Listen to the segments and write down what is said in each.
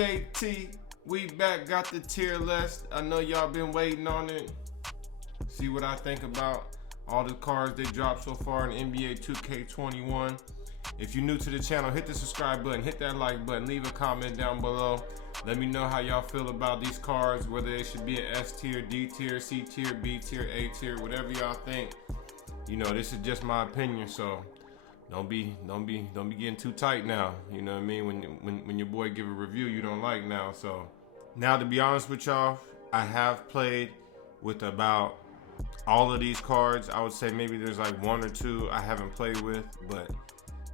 JT, we back, got the tier list. I know y'all been waiting on it. See what I think about all the cards they dropped so far in NBA 2K21. If you're new to the channel, hit the subscribe button, hit that like button, leave a comment down below. Let me know how y'all feel about these cards, whether they should be an S tier, D tier, C tier, B tier, A tier, whatever y'all think. You know, this is just my opinion, so don't be getting too tight now. You know what I mean? When your boy give a review you don't like now. So now, to be honest with y'all, I have played with about all of these cards. I would say maybe there's like one or two I haven't played with, but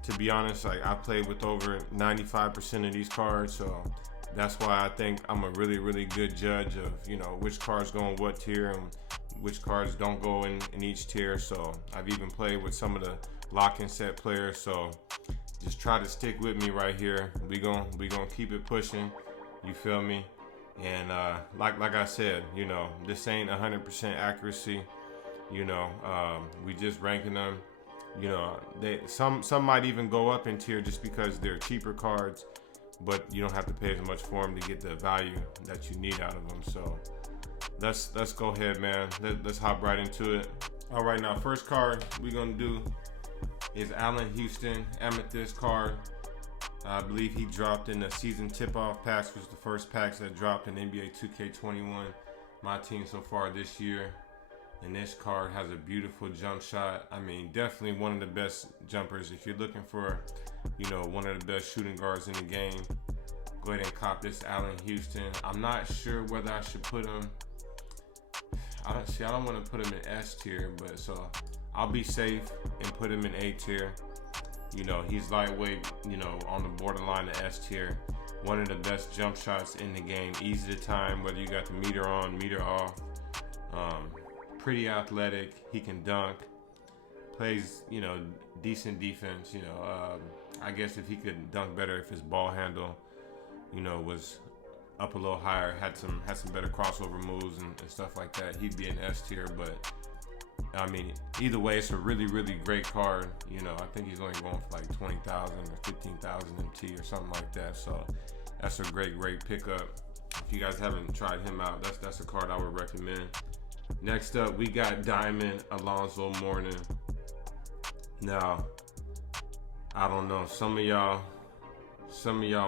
to be honest, like I played with over 95% of these cards, so that's why I think I'm a really good judge of, you know, which cards go in what tier and which cards don't go in each tier. So I've even played with some of the lock and set players, so just try to stick with me right here. We gonna keep it pushing, you feel me? And like I said, you know, this ain't 100% accuracy. You know, we just ranking them. You know, some might even go up in tier just because they're cheaper cards, but you don't have to pay as much for them to get the value that you need out of them. So let's go ahead, man. Let's hop right into it. All right, now first card we're gonna do is Allen Houston Amethyst card. I believe he dropped in the season tip-off packs, which was the first packs that dropped in NBA 2K21, my team so far this year. And this card has a beautiful jump shot. I mean, definitely one of the best jumpers. If you're looking for, you know, one of the best shooting guards in the game, go ahead and cop this Allen Houston. I'm not sure whether I should put him. I don't want to put him in S tier, but so I'll be safe and put him in A tier. You know, he's lightweight, you know, on the borderline of S tier. One of the best jump shots in the game. Easy to time, whether you got the meter on, meter off. Pretty athletic. He can dunk. Plays, you know, decent defense. You know, I guess if he could dunk better, if his ball handle, you know, was up a little higher, had some better crossover moves and stuff like that, he'd be an S tier. But I mean, either way, it's a really great card. You know, I think he's only going for like 20,000 or 15,000 MT or something like that. So that's a great pickup. If you guys haven't tried him out, that's a card I would recommend. Next up, we got Diamond Alonzo Mourning. Now, I don't know. Some of y'all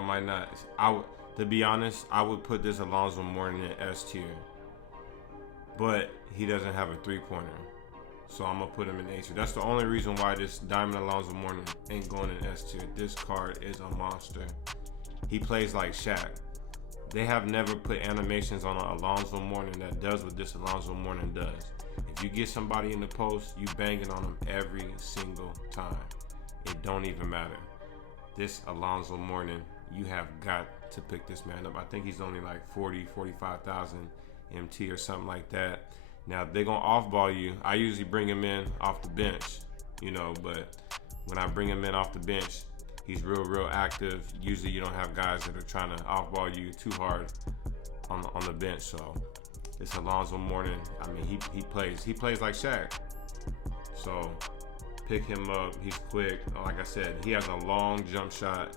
might not. To be honest, I would put this Alonzo Mourning in S tier, but he doesn't have a three-pointer. So I'm gonna put him in A tier. That's the only reason why this Diamond Alonzo Mourning ain't going in S tier. This card is a monster. He plays like Shaq. They have never put animations on an Alonzo Mourning that does what this Alonzo Mourning does. If you get somebody in the post, you banging on them every single time. It don't even matter. This Alonzo Mourning, you have got to pick this man up. I think he's only like 45,000 MT or something like that. Now, if they're going to off-ball you, I usually bring him in off the bench, you know, but when I bring him in off the bench, he's real active. Usually you don't have guys that are trying to off-ball you too hard on the bench. So this Alonzo Mourning, I mean, he plays like Shaq. So pick him up. He's quick. Like I said, he has a long jump shot,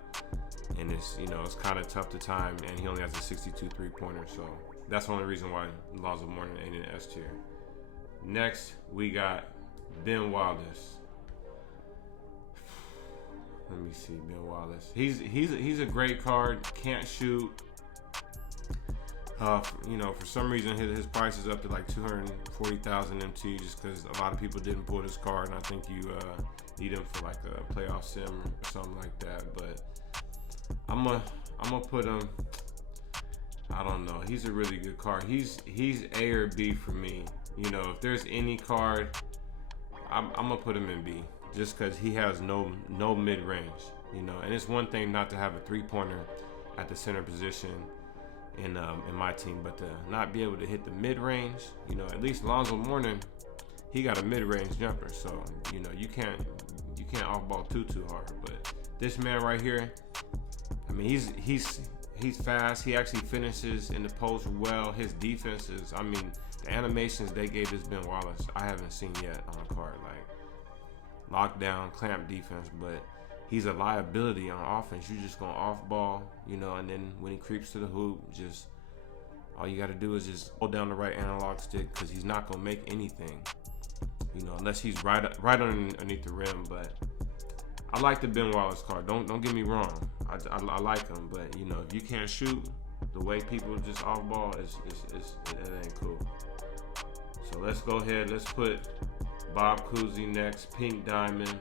and it's, you know, it's kind of tough to time, and he only has a 62 three-pointer. So that's the only reason why Alonzo Mourning ain't in S tier. Next, we got Ben Wallace. Let me see, Ben Wallace. He's a great card. Can't shoot. You know, for some reason his price is up to like 240,000 MT just because a lot of people didn't pull this card, and I think you need him for like a playoff sim or something like that. But I'm gonna put him. I don't know. He's a really good card. He's A or B for me. You know, if there's any card, I'm gonna put him in B. Just because he has no mid-range, you know. And it's one thing not to have a three-pointer at the center position in my team, but to not be able to hit the mid-range, you know. At least Alonzo Mourning, he got a mid-range jumper, so you know you can't off-ball too hard. But this man right here, I mean, he's fast. He actually finishes in the post well. His defenses, I mean, the animations they gave this Ben Wallace, I haven't seen yet on a card. Like lockdown, clamp defense, but he's a liability on offense. You're just going off ball, you know, and then when he creeps to the hoop, just all you got to do is just hold down the right analog stick, because he's not going to make anything, you know, unless he's right underneath the rim. But I like the Ben Wallace card. Don't get me wrong. I like him, but you know, if you can't shoot, the way people just off ball it ain't cool. So let's go ahead. Let's put Bob Koozie next. Pink Diamond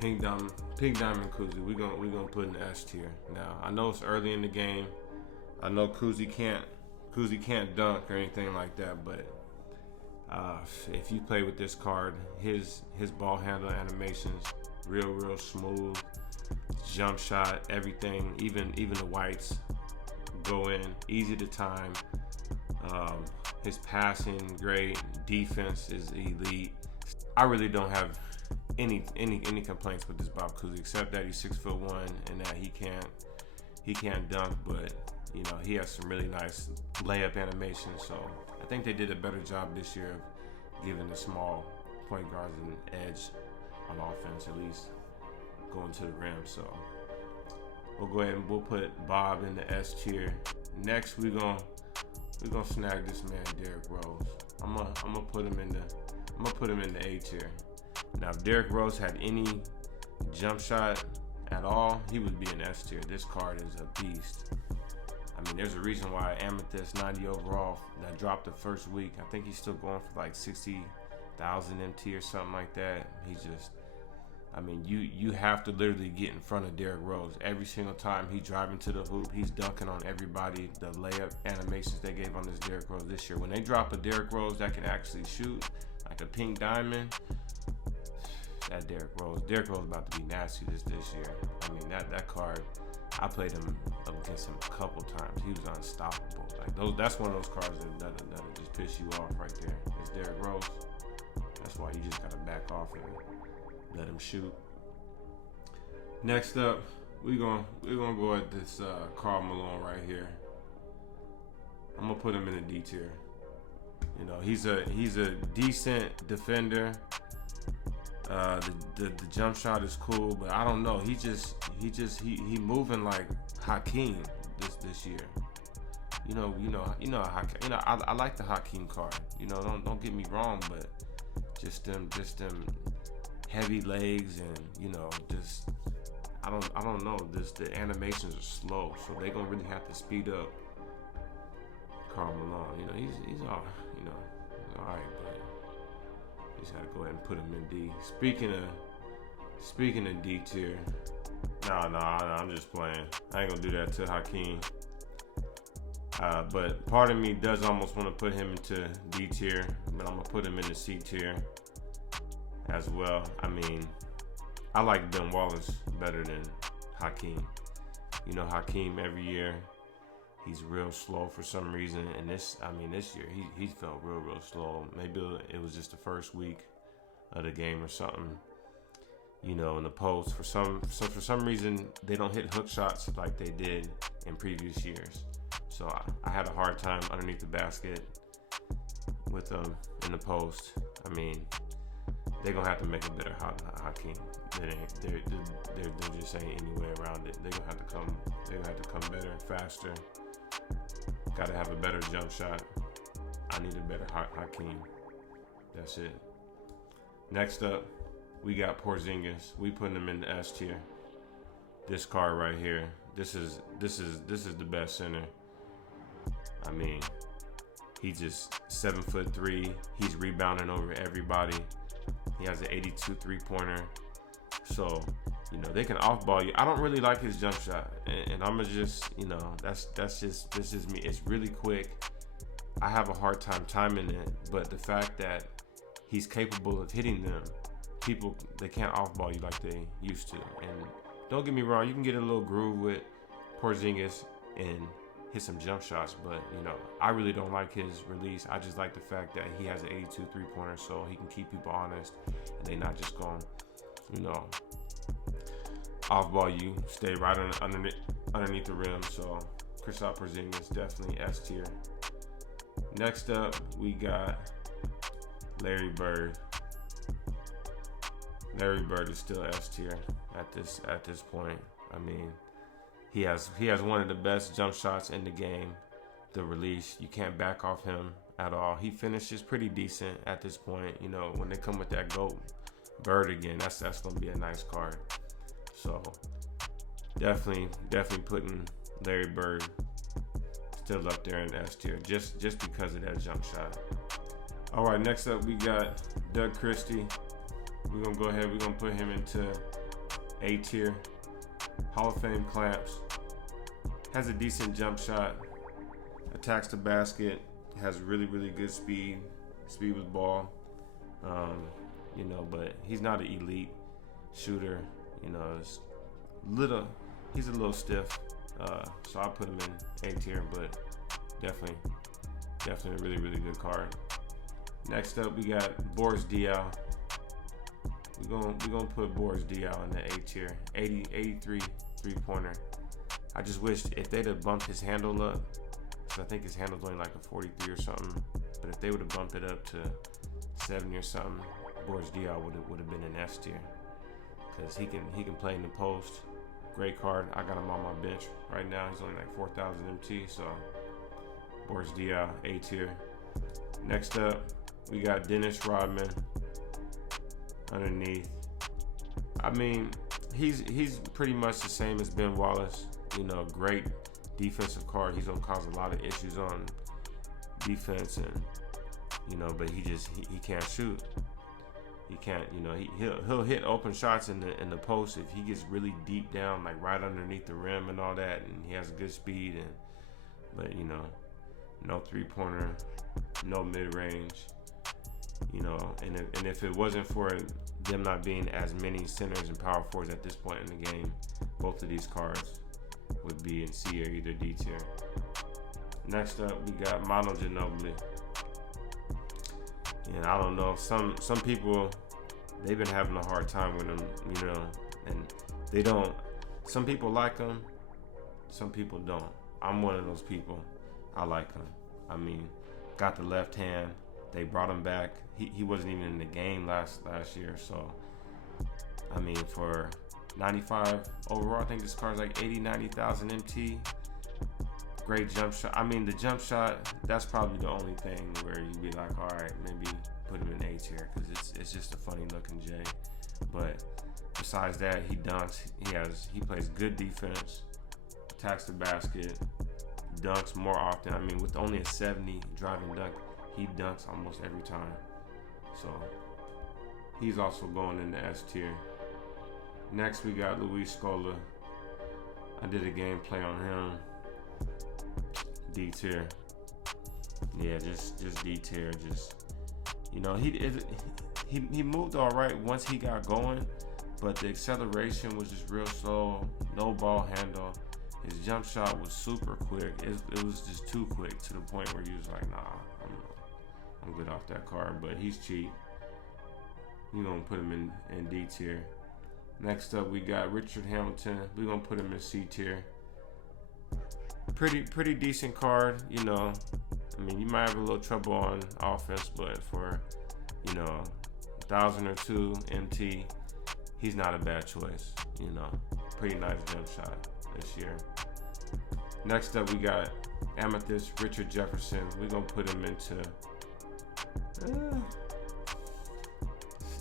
Koozie. We're gonna put an S tier. Now I know it's early in the game. I know Koozie can't dunk or anything like that, but if you play with this card, his ball handle animations real smooth, jump shot, everything, even the whites go in, easy to time. His passing great, defense is elite. I really don't have any complaints with this Bob Koozie, except that he's 6'1" and that he can't dunk, but you know, he has some really nice layup animations. So I think they did a better job this year of giving the small point guards an edge on offense, at least going to the rim. So we'll go ahead and we'll put Bob in the S tier. Next, we're gonna snag this man Derrick Rose. I'm gonna put him in the A tier. Now, if Derrick Rose had any jump shot at all, he would be an S tier. This card is a beast. I mean, there's a reason why Amethyst 90 overall that dropped the first week. I think he's still going for like 60,000 MT or something like that. He's just, I mean, you have to literally get in front of Derrick Rose every single time he driving to the hoop. He's dunking on everybody. The layup animations they gave on this Derrick Rose this year. When they drop a Derrick Rose that can actually shoot, like a pink diamond, that Derrick Rose about to be nasty this year. I mean, that card, I played him against him a couple times. He was unstoppable. Like that's one of those cards that'll just piss you off right there. It's Derrick Rose. That's why you just gotta back off and let him shoot. Next up, we're gonna go at this Karl Malone right here. I'm gonna put him in a D tier. You know, he's a decent defender. The jump shot is cool, but I don't know. He moving like Hakeem this year. You know, Hakeem, I like the Hakeem card. You know, don't get me wrong, but just them heavy legs, and you know, just I don't know. The animations are slow, so they're gonna really have to speed up Karl Malone. You know, he's all, you know, he's all right, but just had to go ahead and put him in D. Speaking of D tier, no, I'm just playing. I ain't gonna do that to Hakeem. But part of me does almost want to put him into D tier, but I'm gonna put him in the C tier as well. I mean, I like Ben Wallace better than Hakeem. You know, Hakeem every year he's real slow for some reason, and this year he felt real slow. Maybe it was just the first week of the game or something. You know, in the post for some reason they don't hit hook shots like they did in previous years. So I had a hard time underneath the basket with them in the post. I mean, they're gonna have to make a better Hakeem. There just ain't any way around it. They're gonna have to come better, faster. Gotta have a better jump shot. I need a better Hakeem. That's it. Next up, we got Porzingis. We putting him in the S tier. This card right here. This is the best center. I mean, he's just 7'3". He's rebounding over everybody. He has an 82 3-pointer. So, you know, they can off-ball you. I don't really like his jump shot. And I'm going to just, you know, that's just me. It's really quick. I have a hard time timing it. But the fact that he's capable of hitting them, people, they can't off-ball you like they used to. And don't get me wrong, you can get a little groove with Porzingis and hit some jump shots, but you know, I really don't like his release. I just like the fact that he has an 82 3-pointer, so he can keep people honest and they not just going, you know, off ball you, stay right underneath the rim. So Kristaps Porzingis definitely S tier. Next up, we got Larry Bird. Larry Bird is still S tier at this point. I mean, he has one of the best jump shots in the game. The release, you can't back off him at all. He finishes pretty decent at this point. You know, when they come with that GOAT Bird again, that's gonna be a nice card. So definitely putting Larry Bird still up there in S tier, just because of that jump shot. All right, next up we got Doug Christie. We're gonna go ahead. We're gonna put him into A tier. Hall of Fame clamps. Has a decent jump shot. Attacks the basket. Has really good speed. Speed with ball. You know, but he's not an elite shooter. You know, he's a little stiff. So I put him in A tier, but definitely a really good card. Next up, we got Boris Diaw. We're gonna put Boris Diaw in the A tier. 83 3-pointer. I just wish if they'd have bumped his handle up, because I think his handle's only like a 43 or something. But if they would have bumped it up to 70 or something, Boris Diaw would have been in S tier. Because he can play in the post. Great card. I got him on my bench right now. He's only like 4,000 MT. So Boris Diaw, A tier. Next up, we got Dennis Rodman underneath. I mean, he's pretty much the same as Ben Wallace. You know, great defensive card. He's gonna cause a lot of issues on defense, and you know, but he can't shoot. He can't, you know, he'll hit open shots in the post if he gets really deep down, like right underneath the rim and all that, and he has good speed. But you know, no 3-pointer, no mid range. You know, and if it wasn't for them not being as many centers and power forwards at this point in the game, both of these cards would be in C or either D tier. Next up, we got Manu Ginobili. And I don't know, some people, they've been having a hard time with him, you know, and they don't. Some people like him, some people don't. I'm one of those people. I like him. I mean, got the left hand. They brought him back. He wasn't even in the game last year. So, I mean, for 95 overall, I think this card's like 80, 90,000 MT. Great jump shot. I mean, the jump shot, that's probably the only thing where you'd be like, all right, maybe put him in A tier, because it's just a funny looking J. But besides that, he dunks. He plays good defense, attacks the basket, dunks more often. I mean, with only a 70 driving dunk, he dunks almost every time. So he's also going in the S tier. Next, we got Luis Scola. I did a gameplay on him. D tier. Yeah, just D tier. Just, you know, he moved all right once he got going, but the acceleration was just real slow. No ball handle. His jump shot was super quick. It was just too quick to the point where you was like, nah, I'm good off that card. But he's cheap. We're gonna put him in D tier. Next up, we got Richard Hamilton. We're gonna put him in C tier. Pretty decent card, you know. I mean, you might have a little trouble on offense, but for, you know, 1,000 or 2 MT, he's not a bad choice. You know, pretty nice jump shot this year. Next up, we got Amethyst Richard Jefferson. We're gonna put him into.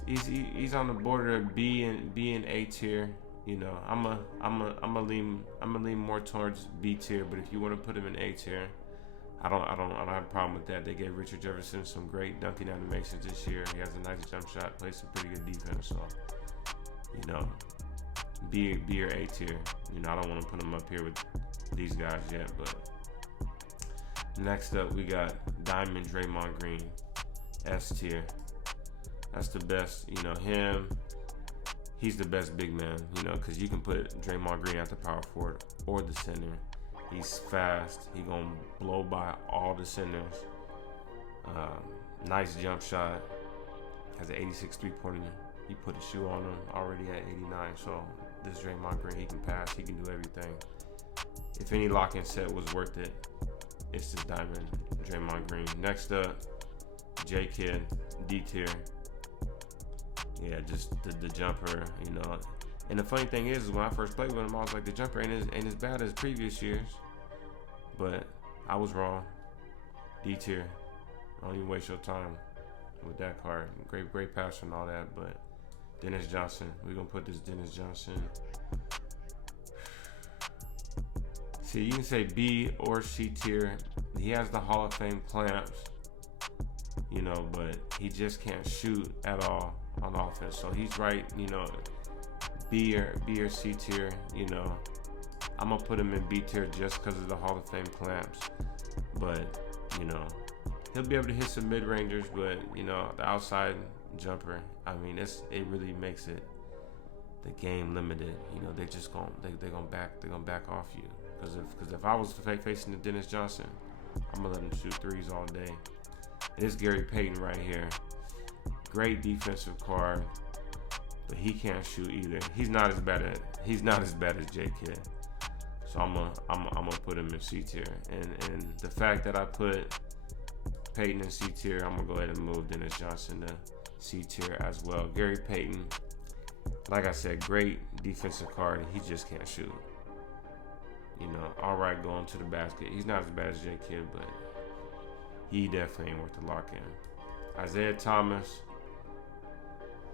He's on the border of B and A tier. You know, I'm lean more towards B tier, but if you want to put him in A tier, I don't have a problem with that. They gave Richard Jefferson some great dunking animations this year. He has a nice jump shot, plays some pretty good defense. So, you know, B or A tier. You know, I don't want to put him up here with these guys yet, but next up we got Diamond Draymond Green, S tier. That's the best. You know, him. He's the best big man, you know, because you can put Draymond Green at the power forward or the center. He's fast. He gonna blow by all the centers. Nice jump shot. Has an 86 3-pointer. He put a shoe on him already at 89. So this Draymond Green, he can pass. He can do everything. If any lock-in set was worth it, it's this Diamond Draymond Green. Next up, J Kid, D tier. Yeah, just the jumper, you know. And the funny thing is when I first played with him, I was like, the jumper ain't as bad as previous years. But I was wrong. D tier. Don't even waste your time with that card. Great passer and all that, but Dennis Johnson. We're gonna put this Dennis Johnson. See, you can say B or C tier. He has the Hall of Fame clamps, you know, but he just can't shoot at all on offense. So he's right, you know, B or C tier, you know. I'm gonna put him in B tier just because of the Hall of Fame clamps. But, you know, he'll be able to hit some mid-rangers, but, you know, the outside jumper, I mean, it really makes it the game limited. You know, they're gonna back off you. Because if I was facing the Dennis Johnson, I'm gonna let him shoot threes all day. And it's Gary Payton right here. Great defensive card, but he can't shoot either. He's not as bad as J Kidd. So I'm gonna put him in C tier. And the fact that I put Payton in C tier, I'm gonna go ahead and move Dennis Johnson to C tier as well. Gary Payton, like I said, great defensive card. He just can't shoot. You know, all right, going to the basket. He's not as bad as J Kidd, but he definitely ain't worth the lock in. Isaiah Thomas,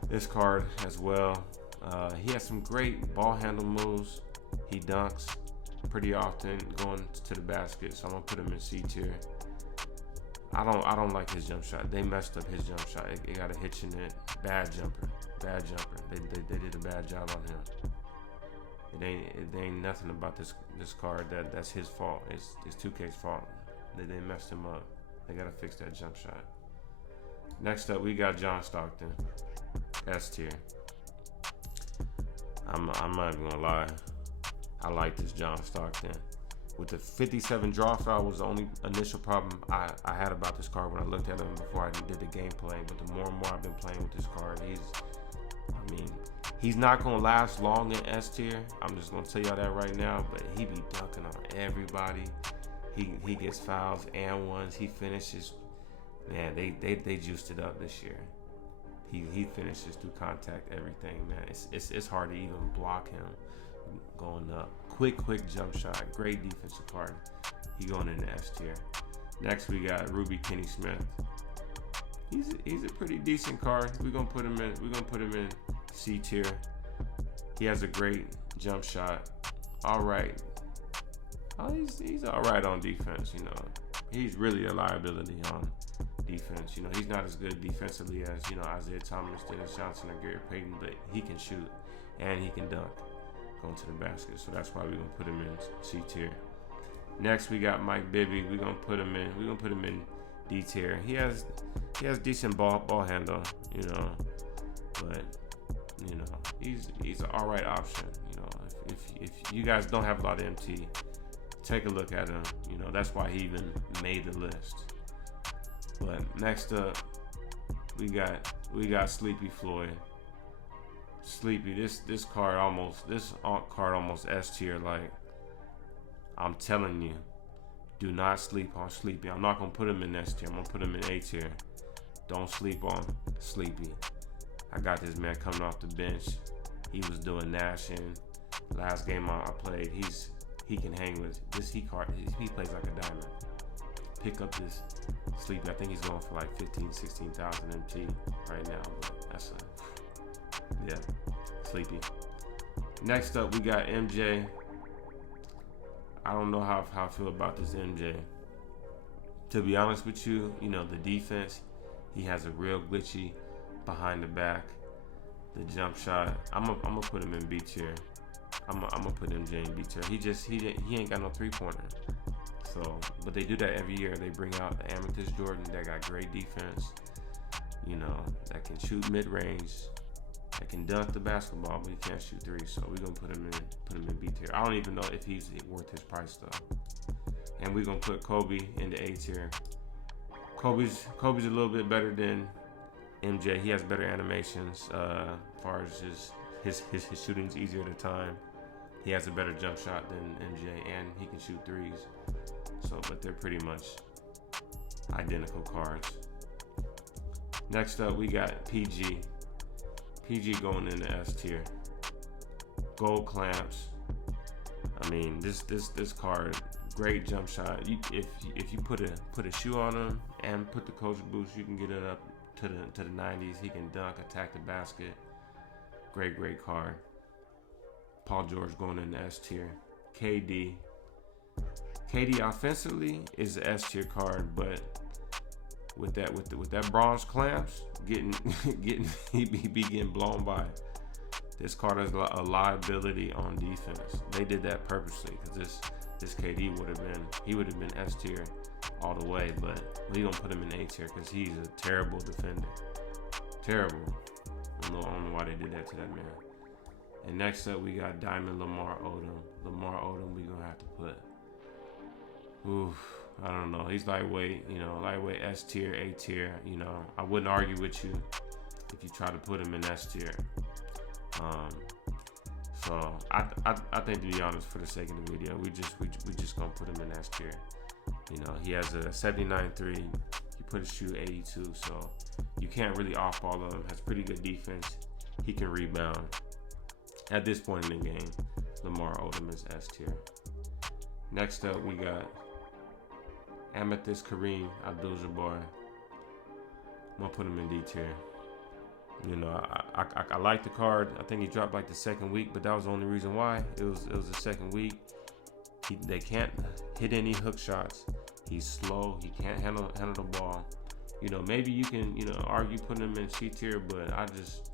this card as well. He has some great ball handle moves. He dunks pretty often going to the basket, so I'm gonna put him in C tier. I don't like his jump shot. They messed up his jump shot. It got a hitch in it. Bad jumper. They did a bad job on him. It ain't nothing about this card that's his fault. It's 2K's fault. They messed him up. They gotta fix that jump shot. Next up, we got John Stockton, S tier. I'm not even gonna lie. I like this John Stockton. With the 57 draw foul was the only initial problem I had about this card when I looked at him before I did the gameplay. But the more and more I've been playing with this card, he's not gonna last long in S tier. I'm just gonna tell y'all that right now. But he be dunking on everybody. He gets fouls and ones. He finishes. Man, they juiced it up this year. He finishes through contact, everything. Man, it's hard to even block him going up. Quick jump shot. Great defensive card. He going in the S tier. Next we got Ruby Kenny-Smith. He's a pretty decent card. We're gonna put him in C tier. He has a great jump shot. All right. Oh, he's all right on defense. You know, he's really a liability on defense. You know, he's not as good defensively as, you know, Isaiah Thomas, Dennis Johnson, or Gary Payton, but he can shoot and he can dunk going to the basket. So that's why we're gonna put him in C tier. Next we got Mike Bibby. We're gonna put him in D tier. He has decent ball handle, you know, but you know, he's an all right option. You know, if you guys don't have a lot of MT, take a look at him. You know, that's why he even made the list. But next up, we got Sleepy Floyd. Sleepy, this card almost S tier. Like, I'm telling you, do not sleep on Sleepy. I'm not gonna put him in S tier. I'm gonna put him in A tier. Don't sleep on Sleepy. I got this man coming off the bench. He was doing Nashing. Last game I played, he can hang with this. He plays like a diamond. Pick up this Sleepy. I think he's going for like 16,000 MT right now. But that's Sleepy. Next up, we got MJ. I don't know how I feel about this MJ. To be honest with you, you know, the defense, he has a real glitchy behind the back. The jump shot, I'm gonna put him in B tier. I'm gonna put MJ in B tier. He ain't got no 3-pointer. So, but they do that every year. They bring out the Amethyst Jordan that got great defense. You know, that can shoot mid range. That can dunk the basketball, but he can't shoot threes. So we're gonna put him in B tier. I don't even know if he's worth his price though. And we're gonna put Kobe in the A tier. Kobe's a little bit better than MJ. He has better animations. As far as his shooting's easier to time. He has a better jump shot than MJ, and he can shoot threes. So, but they're pretty much identical cards. Next up, we got PG. PG going in the S tier. Gold clamps. I mean, this card, great jump shot. If you put a shoe on him and put the coach boost, you can get it up to the 90s. He can dunk, attack the basket. Great card. Paul George going in the S tier. KD offensively is the S tier card, but with that bronze clamps, he be getting blown by. This card is a liability on defense. They did that purposely because this KD would have been S tier all the way, but we gonna put him in A tier because he's a terrible defender. Terrible. I don't know why they did that to that man. And next up we got Diamond Lamar Odom. Lamar Odom we gonna have to put. I don't know. He's lightweight, lightweight S tier, A tier. I wouldn't argue with you if you try to put him in S tier. So I think, to be honest, for the sake of the video, we just gonna put him in S tier. He has a 79-3. He put his shoe 82, so you can't really off-ball him. Has pretty good defense. He can rebound. At this point in the game, Lamar Odom is S tier. Next up, we got Amethyst Kareem Abdul-Jabbar. I'm gonna put him in D tier. I like the card. I think he dropped like the second week, but that was the only reason why. It was the second week. They can't hit any hook shots. He's slow. He can't handle the ball. Maybe you can argue putting him in C tier, but I just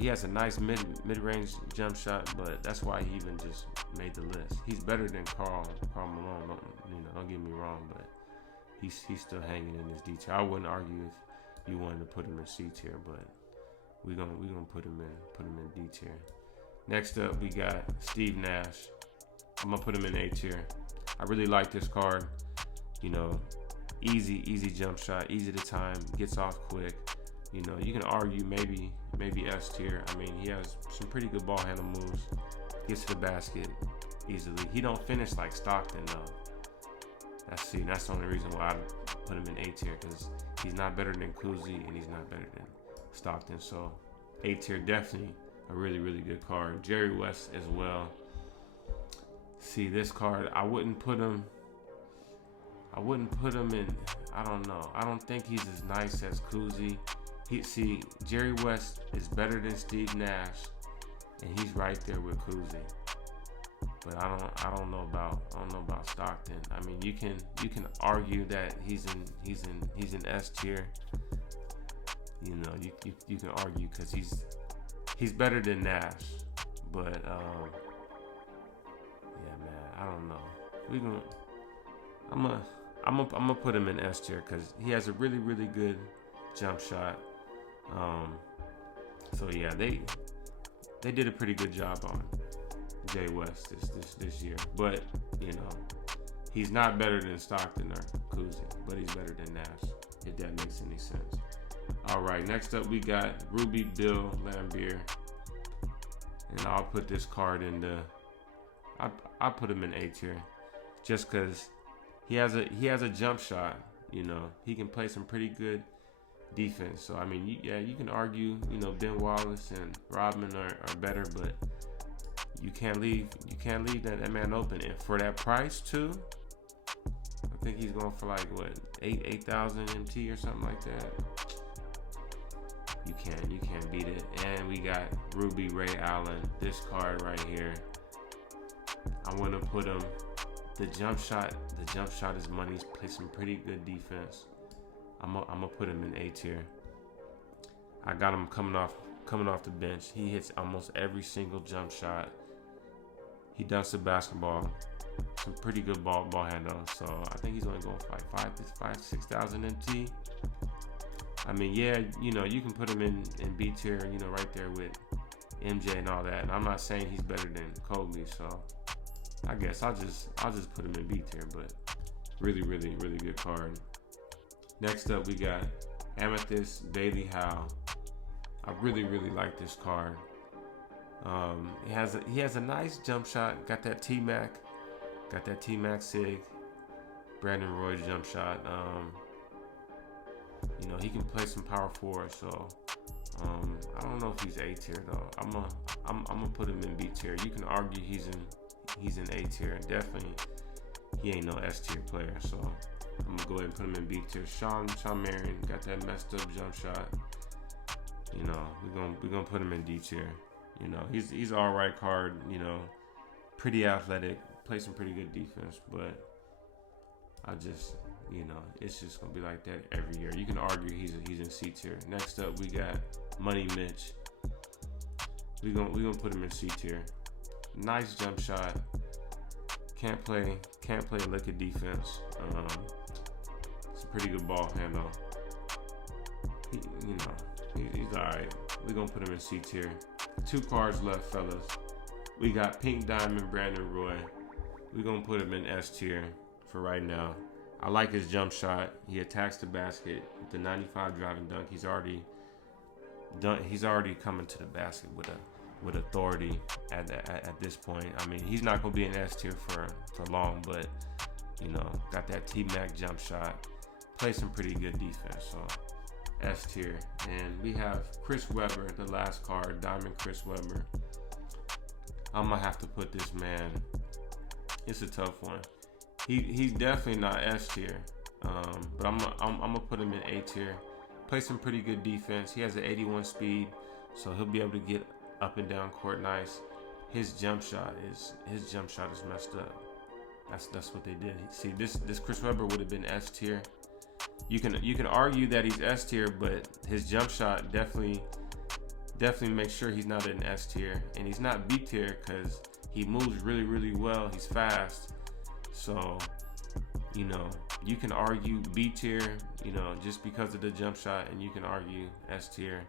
he has a nice mid-range jump shot, but that's why he even just made the list. He's better than Karl Malone. Don't get me wrong, but he's still hanging in his D tier. I wouldn't argue if you wanted to put him in C tier, but we're gonna put him in D tier. Next up, we got Steve Nash. I'm gonna put him in A tier. I really like this card. Easy jump shot, easy to time, gets off quick. You can argue maybe S tier. I mean, he has some pretty good ball handle moves. Gets to the basket easily. He don't finish like Stockton though. That's the only reason why I put him in A tier, because he's not better than Koozie and he's not better than Stockton. So A tier, definitely a really good card. Jerry West as well. See, this card, I wouldn't put him in. I don't know. I don't think he's as nice as Koozie. Jerry West is better than Steve Nash, and he's right there with Koozie. But I don't know about Stockton. I mean, you can argue that he's in S tier. You can argue because he's better than Nash. But yeah, man, I don't know. I'm gonna put him in S tier because he has a really good jump shot. So yeah, they did a pretty good job on Jay West this year, but he's not better than Stockton or Koozie, but he's better than Nash, if that makes any sense. All right, next up we got Ruby Bill Lambier, and I'll put this card in I put him in A tier, just because he has a jump shot. He can play some pretty good defense. So I mean, you can argue, Ben Wallace and Rodman are better, but you can't leave that man open. And for that price too, I think he's going for like what, 8,000 MT or something like that. You can't beat it. And we got Ruby Ray Allen, this card right here. I want to put him. The jump shot is money. He's played some pretty good defense. I'm gonna put him in A tier. I got him coming off the bench. He hits almost every single jump shot. He dunks the basketball. Some pretty good ball handle. So I think he's only going for like 6,000 MT. I mean, yeah, you can put him in B tier, right there with MJ and all that. And I'm not saying he's better than Kobe, so I guess I'll just put him in B tier, but really good card. Next up, we got Amethyst Bailey Howe. I really like this card. He has a nice jump shot. Got that T-Mac Sig, Brandon Roy jump shot. He can play some power forward, so I don't know if he's A tier though. I'm gonna put him in B tier. You can argue he's in A tier. Definitely, he ain't no S tier player. So I'm gonna go ahead and put him in B tier. Sean Marion got that messed up jump shot. You know, we're gonna put him in D tier. You know, he's all right card. You know, pretty athletic, plays some pretty good defense, but I just, you know, it's just gonna be like that every year. You can argue he's in C tier. Next up, we got Money Mitch. We gonna put him in C tier. Nice jump shot. Can't play a lick of defense. It's a pretty good ball handle. He's all right. We gonna put him in C tier. 2 cards left, fellas. We got Pink Diamond Brandon Roy. We gonna put him in S tier for right now. I like his jump shot. He attacks the basket with the 95 driving dunk. He's already coming to the basket with authority at this point. I mean, he's not gonna be in S tier for long, but you know, got that T-Mac jump shot. Plays some pretty good defense, so S tier. And we have Chris Webber, the last card, Diamond Chris Webber. I'm gonna have to put this man. It's a tough one. He's definitely not S tier, but I'm gonna put him in A tier. Plays some pretty good defense. He has an 81 speed, so he'll be able to get up and down court nice. His jump shot is messed up. That's what they did. See, this Chris Webber would have been S tier. You can argue that he's S tier, but his jump shot definitely makes sure he's not in S tier, and he's not B tier because he moves really, really well. He's fast. So, you know, you can argue B tier, you know, just because of the jump shot, and you can argue S tier,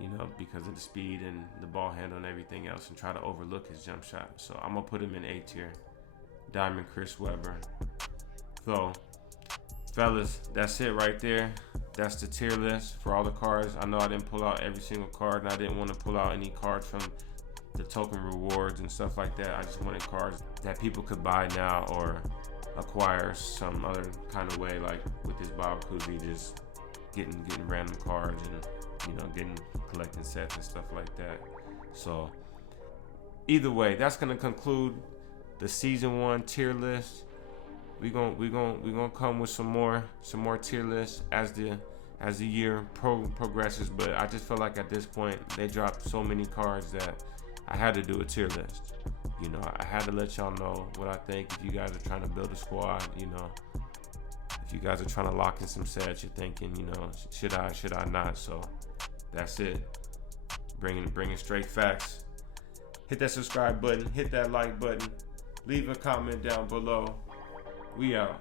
you know, because of the speed and the ball handle and everything else, and try to overlook his jump shot. So I'm gonna put him in A tier. Diamond Chris Webber. So, fellas, that's it right there. That's the tier list for all the cards. I know I didn't pull out every single card, and I didn't want to pull out any cards from the token rewards and stuff like that. I just wanted cards that people could buy now or acquire some other kind of way, like with this Bob Koozie, just getting random cards and, you know, collecting sets and stuff like that. So either way, that's gonna conclude the season 1 tier list. We gonna come with some more tier lists as the year progresses. But I just feel like at this point they dropped so many cards that I had to do a tier list. You know, I had to let y'all know what I think. If you guys are trying to build a squad, you know, if you guys are trying to lock in some sets, you're thinking, you know, should I not? So that's it. Bringing straight facts. Hit that subscribe button. Hit that like button. Leave a comment down below. We out.